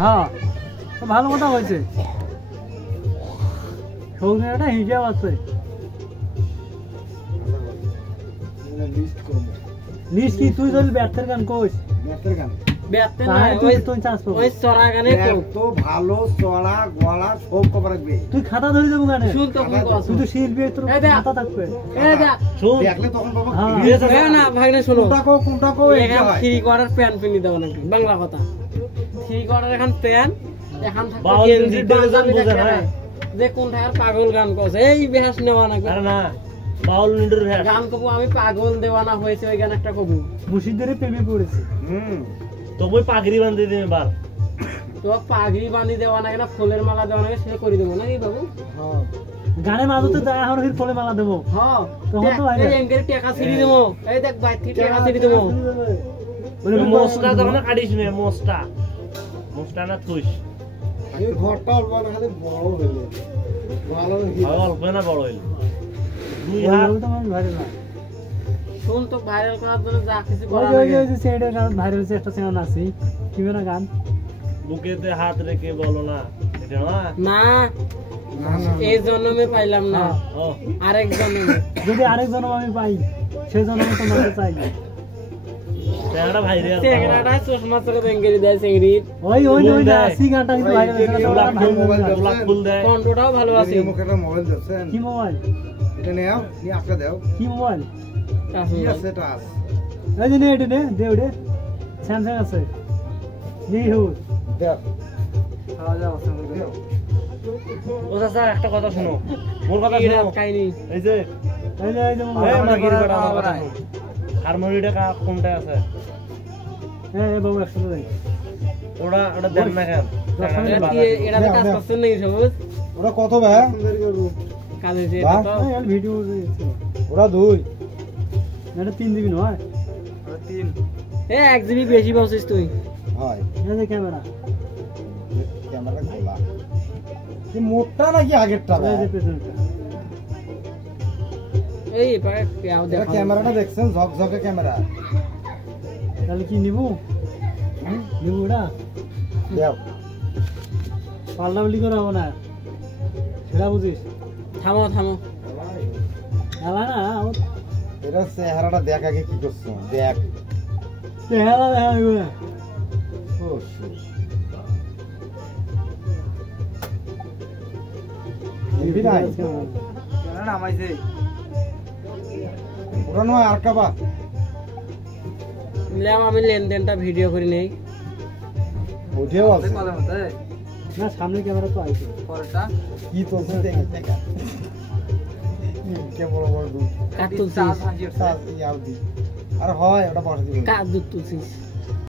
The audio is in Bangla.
হ্যাঁ ভালো কথা হয়েছে সৌন্দর্যটা হিসাব আছে লিস্ট কি তুই যদি ব্যর্থের গান কইস ব্যর্থের গান ব্যর্থের না তুই চান্স পাবি ওই চড়া গানে তো ভালো চড়া গলা সব কভার রাখবে তুই খাতা ধরে দেবো গানে শুন তো কি কস তুই তো শিল্পী তোর খাতা থাকবে এই দেখ শুন দেখলে তখন বাবা না না ভাগনে শুনো কোনটা কো এই এখন হয় থ্রি কোয়ার্টার প্যান্ট পিনি দাও নাকি বাংলা কথা থ্রি কোয়ার্টার এখন প্যান্ট এখন থাকবে বাউল গেঞ্জি নির্দেশন পাঞ্জাবি বোঝে দেখে না। যে কোনটা আর পাগল গান কস এই বেহাস নেওয়া নাকি আরে না বাউল নিডুর ভ্যাট গান কবু আমি পাগল দেওয়ানা হয়েছে ওই গান একটা কবু মুর্শিদের প্রেমে পড়েছে তো ওই পাগড়ি বাঁধে দিবে বার তো পাগড়ি বাঁধি দেওয়া না কেন ফুলের মালা দেওয়া নাকি সেটা করে দেবো নাকি বাবু গানে মাঝতে যায় এখন ফির ফলে মালা দেবো হ্যাঁ তখন তো এই এঙ্গের টাকা ছিড়ি দেবো এই দেখ বাইর থেকে টাকা ছিড়ি দেবো মোস্টা তখন কাটিস নে মোস্টা না থুইস আমি ঘরটা অল্প না খালি বড় হইলো ভালো অল্প না বড় হইল দুই ওই হাত তো আমি ভাইরাল না শুন তো ভাইরাল করার জন্য যা কিছু ওই করা যে- ওই যে- লাগে ওই যে সেইটার গান ভাইরাল হয়েছে একটা সিনেমা নাচি কি না গান বুকেতে হাত রেখে বলো না এটা না না এই জন্মে পাইলাম না ও আরেক জন্মে যদি আরেক জন্ম আমি পাই সেই জন্ম তোমাকে চাই চেহারা ভাইরাল চেংড়াটা চশমা চোখে বেঙ্গেরি দেয় চেংড়ি ওই ওই ওই নাচি গানটা কিন্তু ভাইরাল হয়েছে না, ওই ভাইরাল মোবাইল হয়েছে। গোলাপ ফুল দেয় কণ্ঠটাও ভালো আছে এই মুখে একটা মোবাইল দিচ্ছেন কি মোবাইল এটা নেও নিয়ে আটকা দাও কি মোবাইল কি আছে এটা আছে এই যে নে এটা নে দে ওটা স্যামসাং আছে নেই হোক দেখ ও চাচা একটা কথা শুনো মোর কথা এটা শুনো কাহিনী এই যে এই যে এই মোবাইল মাগির বেটা আমার কথা শুন হারমোনিটা কোনটা আছে হ্যাঁ বাবু একসাথে যাই ওটা দেন না কেন এটা কি এটাতে কাজ করছেন নাকি সবুজ ওরা কত ভাই কাজে যে বাহ। এটা তো ভিডিও ওরা দুই এটা 3 জিবি নয় এ 1 জিবি বেশি পাচ্ছিস তুই হয় এই যে ক্যামেরা ক্যামেরা খোলা কি মোটা নাকি আগেরটা এই যে পেছনটা এই পারে কেউ এটা দেখা ক্যামেরাটা দেখছেন ঝকঝকে ক্যামেরা তাহলে কি নিবো নিবো ওটা দেও পাল্টাপাল্টি করা হবে না সেটা বুঝিস থামো থামো হেলা না এটা চেহারাটা দেখ আগে কি করছো দেখ হেলা দেখা হইব না ও shit। নিবি নাই ওটা নয় আর কাবা নিলাম আমি লেনদেনটা ভিডিও করে নেই ওঠেও আছে না সামনে ক্যামেরা তো আইছে কি তো দেখে দেখা কে বড় বড় দুধ কাট তুলছিস আর হয় ওটা বসে দিবি কাট দুধ তুলছিস